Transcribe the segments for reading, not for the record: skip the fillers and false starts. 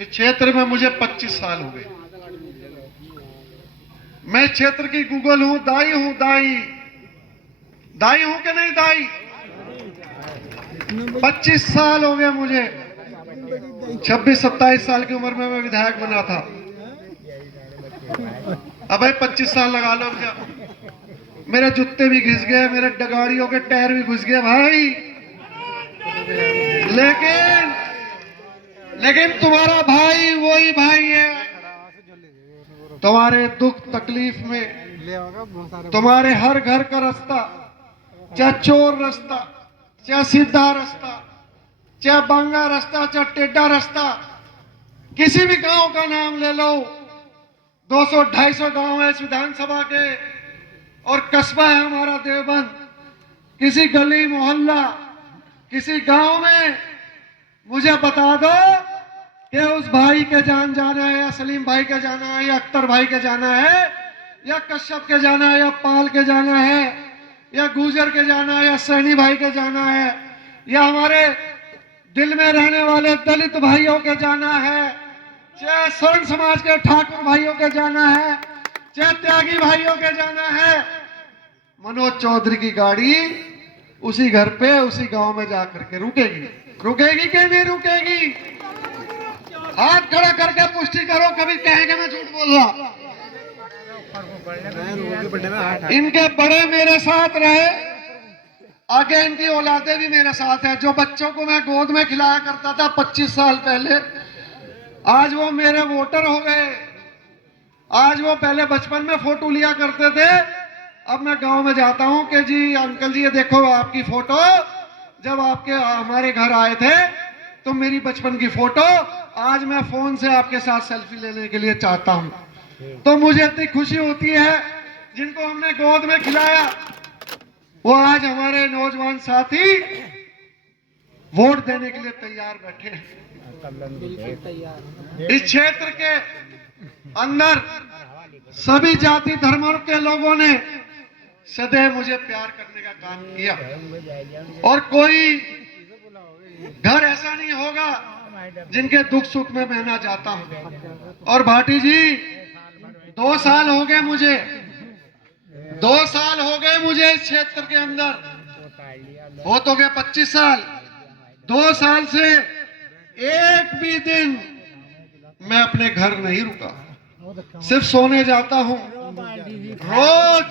इस क्षेत्र में मुझे 25 साल हो गए। मैं क्षेत्र की गूगल हूं, दाई हूं, दाई दाई हूं कि नहीं दाई। 25 साल हो गए मुझे। 26-27 साल की उम्र में मैं विधायक बना था। अब भाई 25 साल लगा लो मुझे। मेरे जूते भी घिस गए, मेरे गाड़ियों के टायर भी घुस गए भाई। लेकिन तुम्हारा भाई वही भाई है। तुम्हारे दुख तकलीफ में तुम्हारे हर घर का रास्ता, चाहे चोर रास्ता, चाहे सीधा रास्ता, चाहे बांगा रास्ता, चाहे टेढ़ा रास्ता, किसी भी गांव का नाम ले लो। 200-250 गांव है इस विधानसभा के और कस्बा है हमारा देवबंद। किसी गली मोहल्ला, किसी गांव में मुझे बता दो कि उस भाई के जान जाना है, या सलीम भाई के जाना है, या अख्तर भाई के जाना है, या कश्यप के जाना है, या पाल के जाना है, या गुजर के जाना है, या सैनी भाई के जाना है, या हमारे दिल में रहने वाले दलित भाइयों के जाना है, चाहे स्वर्ण समाज के ठाकुर भाइयों के जाना है, चाहे त्यागी भाइयों के जाना है। मनोज चौधरी की गाड़ी उसी घर पे उसी गांव में जाकर के रुकेगी। रुकेगी कि नहीं रुकेगी? हाथ खड़ा करके पुष्टि करो। कभी कहेंगे मैं झूठ बोल रहा। इनके बड़े मेरे साथ रहे, आगे इनकी औलादे भी मेरे साथ है। जो बच्चों को मैं गोद में खिलाया करता था 25 साल पहले, आज वो मेरे वोटर हो गए। आज वो पहले बचपन में फोटो लिया करते थे, अब मैं गांव में जाता हूं कि जी अंकल जी ये देखो आपकी फोटो, जब आपके हमारे घर आए थे तो मेरी बचपन की फोटो, आज मैं फोन से आपके साथ सेल्फी लेने के लिए चाहता हूं। तो मुझे इतनी खुशी होती है। जिनको हमने गोद में खिलाया वो आज हमारे नौजवान साथी वोट देने के लिए तैयार बैठे हैं। इस क्षेत्र के अंदर सभी जाति धर्मों के लोगों ने सदैव मुझे प्यार करने का काम किया और कोई घर ऐसा नहीं होगा जिनके दुख सुख में मैं ना जाता हूं। और भाटी जी 2 साल हो गए मुझे, 2 साल हो गए मुझे इस क्षेत्र के अंदर। हो तो गए 25 साल। 2 साल से एक भी दिन मैं अपने घर नहीं रुका, सिर्फ सोने जाता हूं। रोज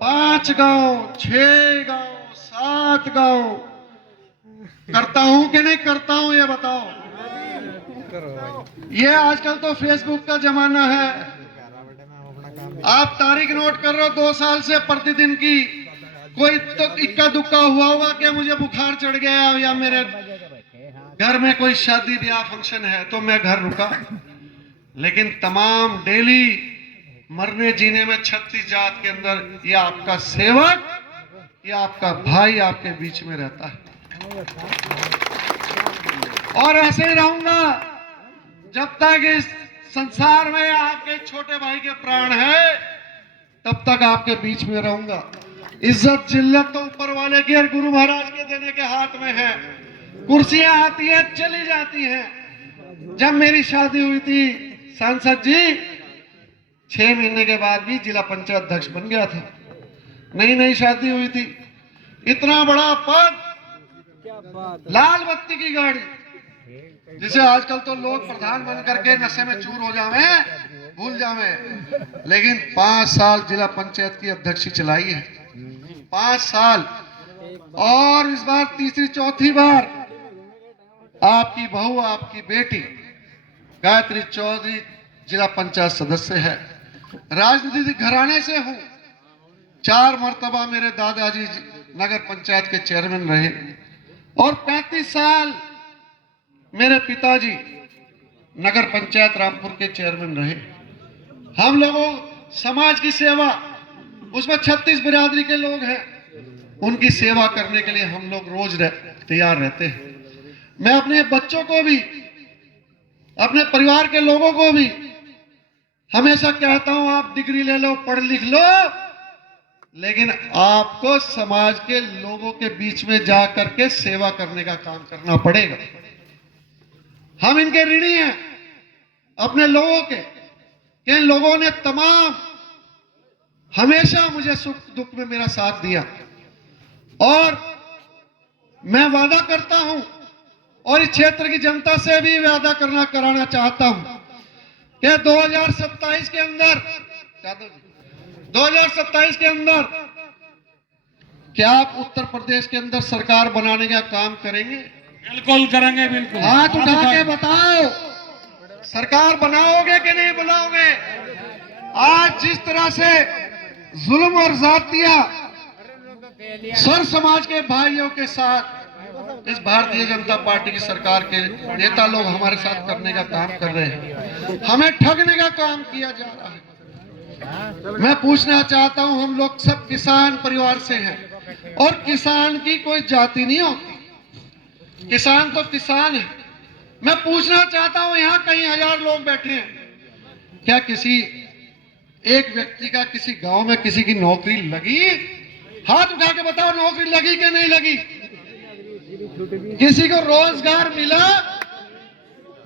5 गांव, 6 गांव, 7 गांव करता हूं कि नहीं करता हूं ये बताओ। ये आजकल तो फेसबुक का जमाना है। आप तारीख नोट कर रहे हो 2 साल से प्रतिदिन की। कोई तो इक्का दुक्का हुआ होगा कि मुझे बुखार चढ़ गया या मेरे घर में कोई शादी ब्याह फंक्शन है तो मैं घर रुका। लेकिन तमाम डेली मरने जीने में 36 जात के अंदर ये आपका सेवक, ये आपका भाई आपके बीच में रहता है और ऐसे ही रहूंगा जब तक इस संसार में आपके छोटे भाई के प्राण है, तब तक आपके बीच में रहूंगा। इज्जत जिल्लत तो ऊपर वाले की और गुरु महाराज के देने के हाथ में है। कुर्सियां आती हैं चली जाती हैं। जब मेरी शादी हुई थी सांसद जी 6 महीने के बाद भी जिला पंचायत अध्यक्ष बन गया था। नई नई शादी हुई थी। इतना बड़ा पद, लाल बत्ती की गाड़ी, जिसे आजकल तो लोग प्रधान बन करके नशे में चूर हो जावे, भूल जावे। लेकिन 5 साल जिला पंचायत की अध्यक्षी चलाई है, 5 साल। और इस बार तीसरी चौथी बार आपकी बहू, आपकी बेटी गायत्री चौधरी जिला पंचायत सदस्य है। राजनीतिक घराने से हूं। 4 मर्तबा मेरे दादाजी नगर पंचायत के चेयरमैन रहे और 35 साल मेरे पिताजी नगर पंचायत रामपुर के चेयरमैन रहे। हम लोगों समाज की सेवा, उसमें 36 बिरादरी के लोग हैं, उनकी सेवा करने के लिए हम लोग रोज तैयार रहते हैं। मैं अपने बच्चों को भी, अपने परिवार के लोगों को भी हमेशा कहता हूं आप डिग्री ले लो, पढ़ लिख लो, लेकिन आपको समाज के लोगों के बीच में जाकर के सेवा करने का काम करना पड़ेगा। हम इनके ऋणी हैं। अपने लोगों के, कि इन लोगों ने तमाम हमेशा मुझे सुख दुख में मेरा साथ दिया। और मैं वादा करता हूं और इस क्षेत्र की जनता से भी वादा कराना चाहता हूं कि 2027 के अंदर 2027 के अंदर क्या आप उत्तर प्रदेश के अंदर सरकार बनाने का काम करेंगे? बिल्कुल करेंगे, बिल्कुल। हाथ उठा के बताओ, सरकार बनाओगे कि नहीं बनाओगे? आज जिस तरह से जुल्म और जातियां सर समाज के भाइयों के साथ इस भारतीय जनता पार्टी की सरकार के नेता लोग हमारे साथ करने का काम कर रहे हैं, हमें ठगने का काम किया जा रहा है। मैं पूछना चाहता हूं, हम लोग सब किसान परिवार से हैं और किसान की कोई जाति नहीं होती, किसान तो किसान है। मैं पूछना चाहता हूं, यहां कई हजार लोग बैठे हैं, क्या किसी एक व्यक्ति का किसी गांव में किसी की नौकरी लगी? हाथ उठा के बताओ, नौकरी लगी कि नहीं लगी? किसी को रोजगार मिला?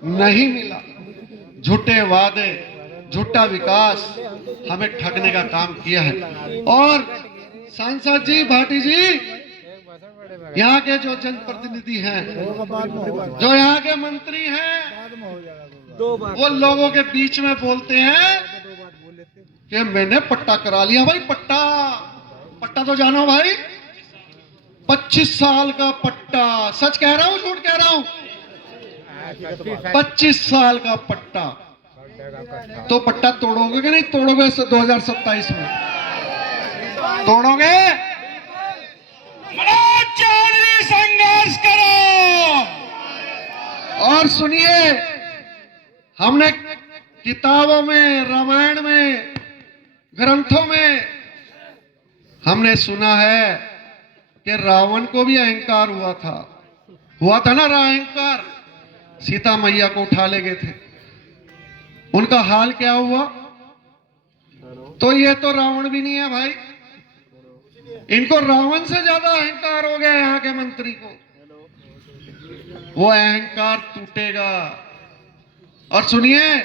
नहीं मिला। झूठे वादे, झूठा विकास, हमें ठगने का काम किया है। और सांसद जी, भाटी जी, यहाँ के जो जनप्रतिनिधि हैं, जो यहाँ के मंत्री हैं, वो लोगों के बीच में बोलते हैं कि मैंने पट्टा करा लिया। भाई पट्टा तो जानो भाई, 25 साल का पट्टा। सच कह रहा हूं झूठ कह रहा हूं? 25 साल का पट्टा। तो पट्टा तोड़ोगे कि नहीं तोड़ोगे 2027 में? तोड़ोगे? संघर्ष करो। और सुनिए, हमने किताबों में, रामायण में, ग्रंथों में हमने सुना है कि रावण को भी अहंकार हुआ था ना अहंकार। सीता मैया को उठा ले गए थे, उनका हाल क्या हुआ? तो ये तो रावण भी नहीं है भाई, इनको रावण से ज्यादा अहंकार हो गया यहाँ के मंत्री को। वो अहंकार टूटेगा। और सुनिए,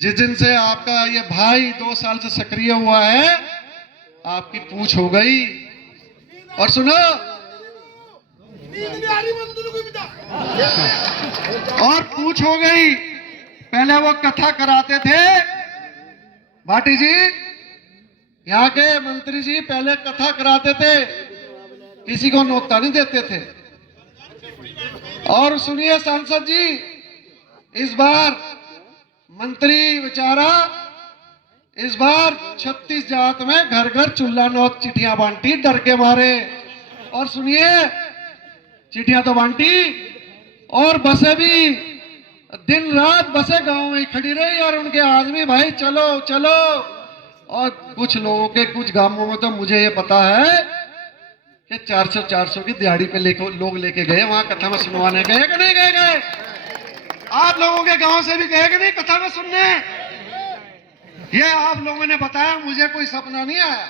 जिस दिन से आपका ये भाई 2 साल से सक्रिय हुआ है, आपकी पूछ हो गई। और सुनो, और पूछ हो गई। पहले वो कथा कराते थे, भाटी जी, यहाँ के मंत्री जी पहले कथा कराते थे, किसी को नोकता नहीं देते थे। और सुनिए सांसद जी, इस बार मंत्री बेचारा इस बार 36 जात में घर घर चूल्हा नोक चिट्ठियां बांटी डर के मारे। और सुनिए, चिट्ठियां तो बांटी और बसें भी दिन रात बसें गांव में खड़ी रही और उनके आदमी भाई चलो चलो। और कुछ लोगों के कुछ गांवों में तो मुझे ये पता है कि 400 की दिहाड़ी पे लोग लेके गए, वहां कथा में सुनवाने गए कि नहीं गए? आप लोगों के गांव से भी गए कि नहीं कथा में सुनने? ये आप लोगों ने बताया, मुझे कोई सपना नहीं आया।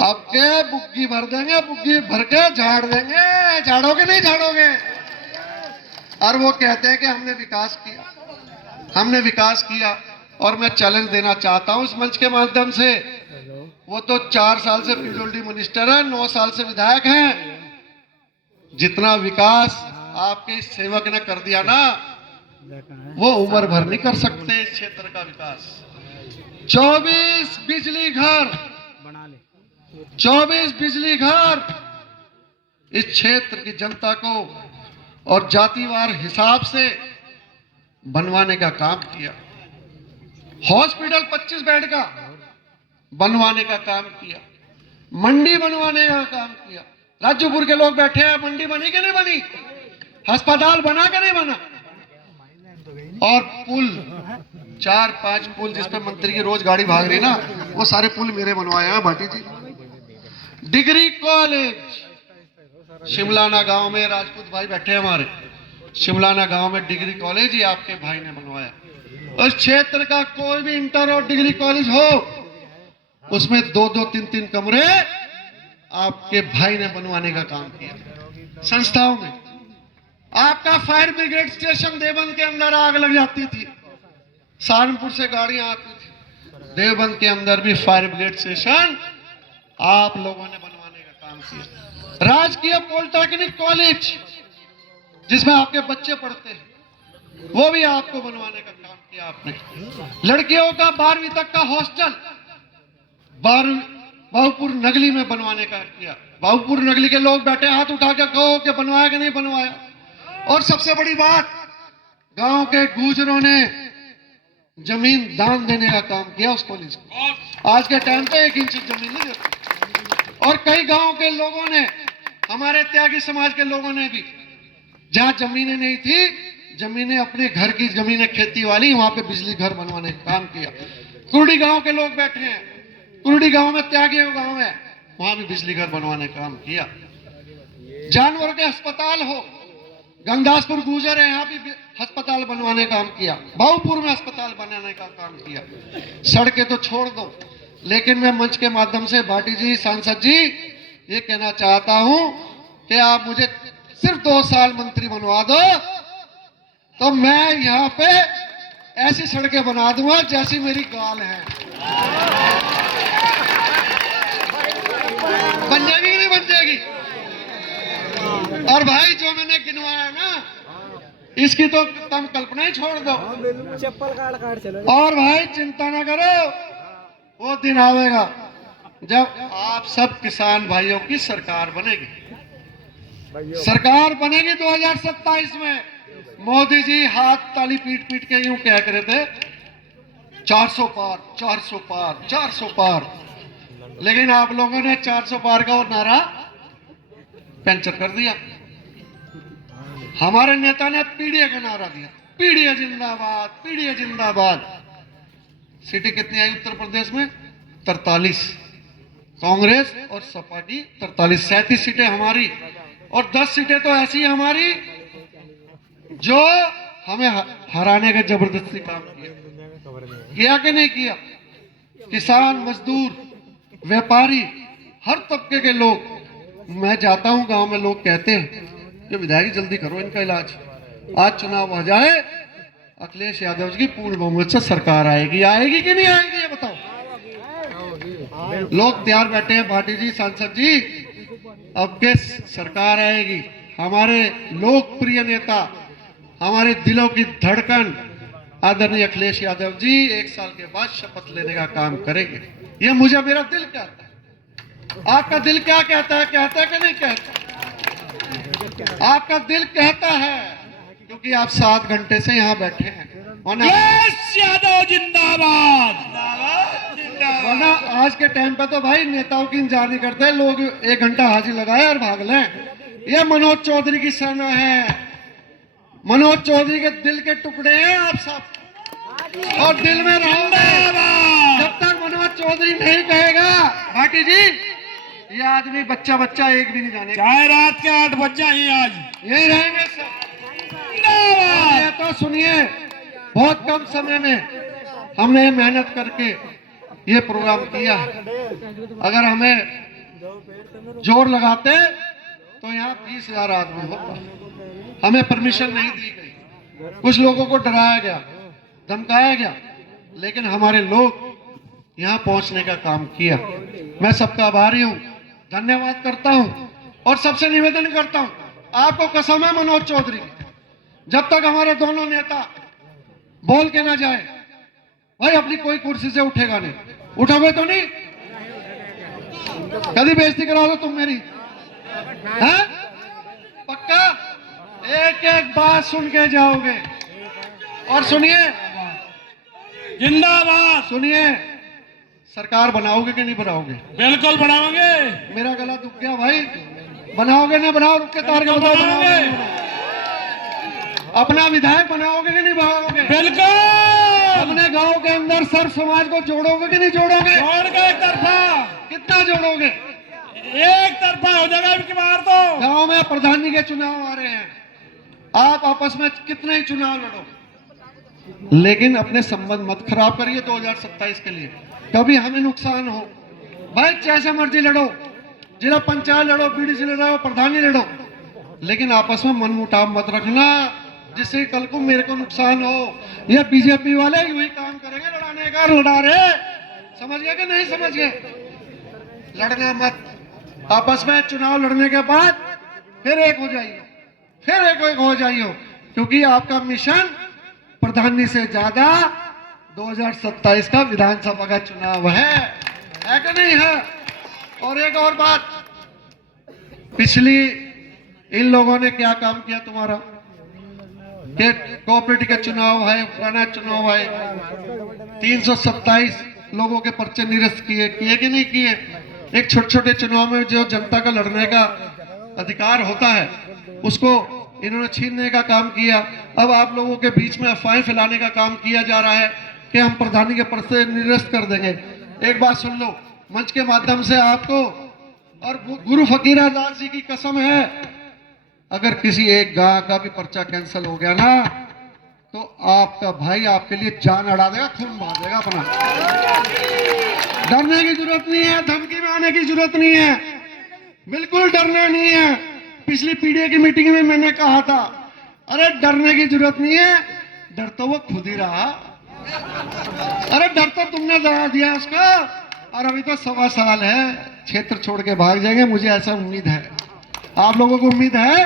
आपके बुग्गी भर देंगे, बुग्गी भर के झाड़ देंगे। झाड़ोगे नहीं झाड़ोगे? और वो कहते हैं कि हमने विकास किया। और मैं चैलेंज देना चाहता हूं इस मंच के माध्यम से, वो तो 4 साल से पीडब्ल्यूडी मिनिस्टर है, 9 साल से विधायक हैं। जितना विकास आपके इस सेवक ने कर दिया ना, वो उम्र भर नहीं कर सकते इस क्षेत्र का विकास। 24 बिजली घर इस क्षेत्र की जनता को और जातिवार हिसाब से बनवाने का काम किया। हॉस्पिटल 25 बेड का बनवाने का काम किया। मंडी बनवाने का काम किया। राज्यपुर के लोग बैठे हैं, मंडी बनी कि नहीं बनी? अस्पताल बना कि नहीं बना? और पुल, 4-5 पुल जिस पे मंत्री की रोज गाड़ी भाग रही ना, वो सारे पुल मेरे बनवाए हैं भाटी जी। डिग्री कॉलेज शिमलाना गांव में, राजपूत भाई बैठे हैं हमारे, शिमलाना गांव में डिग्री कॉलेज ही आपके भाई ने बनवाया। उस क्षेत्र का कोई भी इंटर और डिग्री कॉलेज हो, उसमें 2-2, 3-3 कमरे आपके भाई ने बनवाने का काम किया। संस्थाओं में आपका फायर ब्रिगेड स्टेशन देवबंद के अंदर आग लग जाती थी, सहारनपुर से गाड़ियां आती थी, देवबंद के अंदर भी फायर ब्रिगेड स्टेशन आप लोगों ने बनवाने का काम किया। राजकीय पॉलिटेक्निक कॉलेज जिसमें आपके बच्चे पढ़ते हैं, वो भी आपको बनवाने का काम किया आपने। लड़कियों का 12वीं तक का हॉस्टल बाबूपुर नगली में बनवाने का किया। बाबूपुर नगली के लोग बैठे, हाथ उठा के कहो कि बनवाया कि नहीं बनवाया। और सबसे बड़ी बात, गांव के गुजरों ने जमीन दान देने का काम किया उस कॉलेज को। आज के टाइम पे 1 इंच जमीन नहीं देते। और कई गांव के लोगों ने, हमारे त्यागी समाज के लोगों ने भी, जहां जमीनें नहीं थी, जमीनें अपने घर की जमीनें खेती वाली, वहां पे बिजली घर बनवाने का काम किया। कुर्डी गांव के लोग बैठे हैं, कुर्डी गांव में त्यागी गांव है, वहां भी बिजली घर बनवाने का काम किया। जानवर के अस्पताल हो, गंगदासपुर गुजर है, यहाँ भी अस्पताल बनवाने का काम किया। बाबूपुर में अस्पताल बनाने का काम किया। सड़कें तो छोड़ दो, लेकिन मैं मंच के माध्यम से भाटी जी, सांसद जी, ये कहना चाहता हूं कि आप मुझे सिर्फ 2 साल मंत्री बनवा दो, तो मैं यहाँ पे ऐसी सड़कें बना दूंगा जैसी मेरी गाल है। बन जाएगी कि नहीं बन जाएगी? और भाई जो मैंने गिनवाया ना, इसकी तो तुम कल्पना ही छोड़ दो। चप्पल काट चलो। और भाई चिंता ना करो, वो दिन आएगा जब आप सब किसान भाइयों की सरकार बनेगी। सरकार बनेगी 2027 में। मोदी जी हाथ ताली पीट पीट के यूं कह रहे थे 400 पार, 400 पार, 400 पार, लेकिन आप लोगों ने 400 पार का वो नारा पंचर कर दिया। हमारे नेता ने पीडीए का नारा दिया, पीडीए जिंदाबाद, पीडीए जिंदाबाद। सीटें कितनी आई उत्तर प्रदेश में? 43। कांग्रेस और सपा की 43, 37 सीटें हमारी, और 10 सीटें तो ऐसी हमारी जो हमें हराने का जबरदस्ती काम किया कि नहीं किया? किसान, मजदूर, व्यापारी, हर तबके के लोग। मैं जाता हूं गांव में, लोग कहते हैं कि विधायक जल्दी करो इनका इलाज, आज चुनाव आ जाए, अखिलेश यादव जी की पूर्ण बहुमत से सरकार आएगी। आएगी कि नहीं आएगी ये बताओ? लोग तैयार बैठे हैं, भाटी जी, सांसद जी, अब के सरकार आएगी। हमारे लोकप्रिय नेता, हमारे दिलों की धड़कन आदरणीय अखिलेश यादव जी 1 साल के बाद शपथ लेने का काम करेंगे। ये मुझे मेरा दिल कहता है। आपका दिल क्या कहता है? कहता है कि नहीं कहता? आपका दिल कहता है, क्योंकि आप 7 घंटे से यहाँ बैठे हैं। यादव जिंदाबाद। वरना आज के टाइम पे तो भाई नेताओं की इंतजार नहीं करते, लोग 1 घंटा हाजिर लगाए और भाग लें। ये मनोज चौधरी की सेना है। मनोज चौधरी के दिल के टुकड़े हैं आप सब, और दिल में रहोगे जब तक मनोज चौधरी नहीं कहेगा। भाटी जी, ये आदमी बच्चा बच्चा एक भी नहीं जाने, चाहे रात के 8 बज जाए आज यही रहेंगे सब। ये तो सुनिए, बहुत कम समय में हमने मेहनत करके ये प्रोग्राम किया। अगर हमें जोर लगाते तो यहाँ 20,000 आदमी होता। हमें परमिशन नहीं दी गई, कुछ लोगों को डराया गया, धमकाया गया, लेकिन हमारे लोग यहाँ पहुंचने का काम किया। मैं सबका आभारी हूँ, धन्यवाद करता हूँ। और सबसे निवेदन करता हूँ, आपको कसम है मनोज चौधरी, जब तक हमारे दोनों नेता बोल के ना जाए, भाई अपनी कोई कुर्सी से उठेगा नहीं। उठोगे तो नहीं? कभी बेइज्जती करा लो तुम मेरी, है? पक्का? एक एक बात सुन के जाओगे। और सुनिए, जिंदाबाद। सुनिए, सरकार बनाओगे कि नहीं बनाओगे? बिल्कुल बनाओगे। मेरा गला दुख गया भाई, बनाओगे नहीं बनाओ? रुक के तार के बताओ, बनाओगे? अपना विधायक बनाओगे कि नहीं बनाओगे? बिल्कुल। अपने गांव के अंदर सर्व समाज को जोड़ोगे कि नहीं जोड़ोगे? जोड़ के एक तरफा। कितना जोड़ोगे? एक तरफा हो जाएगा इनकी बार तो। गांव में प्रधानी के चुनाव आ रहे हैं, आप आपस में कितने ही चुनाव लड़ो, लेकिन अपने संबंध मत खराब करिए 2027 के लिए, कभी हमें नुकसान हो। भाई जैसे मर्जी लड़ो, जिला पंचायत लड़ो, बीडीसी लड़ो, प्रधानी लड़ो, लेकिन आपस में मनमुटाव मत रखना, जिससे कल को मेरे को नुकसान हो। ये बीजेपी वाले यही काम करेंगे, लड़ाने का लड़ा रहे। समझ गए कि नहीं समझ गए? लड़ना मत। आपस में चुनाव लड़ने के बाद फिर एक हो जाइए, फिर एक हो जाइए, क्योंकि आपका मिशन प्रधानी से ज्यादा 2027 का विधानसभा का चुनाव है कि नहीं है? और एक और बात, पिछली इन लोगों ने क्या काम किया तुम्हारा? कि कोऑपरेटिव का चुनाव है, पुराना चुनाव है, 327 लोगों के पर्चे निरस्त किए कि नहीं किए? एक छोटे छोटे चुनाव में जो जनता का लड़ने का अधिकार होता है उसको इन्होंने छीनने का काम किया। अब आप लोगों के बीच में अफवाहें फैलाने का काम किया जा रहा है कि हम प्रधानी के पद से निरस्त कर देंगे। एक बात सुन लो, मंच के माध्यम से आपको और गुरु फकीरा दास जी की कसम है, अगर किसी एक गांव का भी पर्चा कैंसिल हो गया ना तो आपका भाई आपके लिए जान अड़ा देगा, खून बहा देगा अपना। डरने की जरूरत नहीं है, धमकी में आने की जरूरत नहीं है, बिल्कुल डरना नहीं है। पिछली पीडीए की मीटिंग में मैंने कहा था, अरे डरने की जरूरत नहीं है, डर तो वो खुद ही रहा। अरे डर तो तुमने डरा दिया उसका, और अभी तो 1.25 साल है, क्षेत्र छोड़ के भाग जाएंगे, मुझे ऐसा उम्मीद है। आप लोगों को उम्मीद है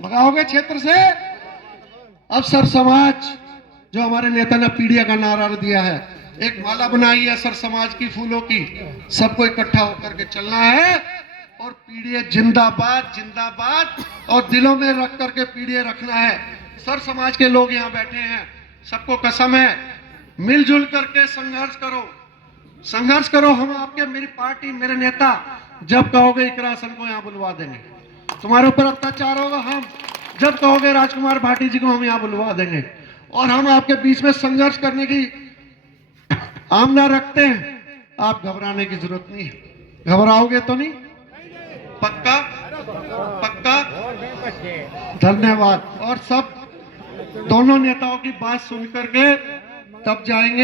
भगाओगे क्षेत्र से? अब सर समाज, जो हमारे नेता ने पीडीए का नारा दिया है, एक माला बनाई है सर समाज की फूलों की, सबको इकट्ठा होकर के चलना है और पीडीए जिंदाबाद जिंदाबाद, और दिलों में रख करके पीडीए रखना है। सर समाज के लोग यहाँ बैठे हैं, सबको कसम है, मिलजुल करके संघर्ष करो, संघर्ष करो। हम आपके, मेरी पार्टी, मेरे नेता जब कहोगे इकरासन को यहाँ बुलवा देंगे। तुम्हारे ऊपर अत्याचार होगा, हम जब कहोगे राजकुमार भाटी जी को हम यहाँ बुलवा देंगे। और हम आपके बीच में संघर्ष करने की आमना रखते हैं, आप घबराने की जरूरत नहीं है। घबराओगे तो नहीं? पक्का पक्का? धन्यवाद। और सब दोनों नेताओं की बात सुन करके तब जाएंगे।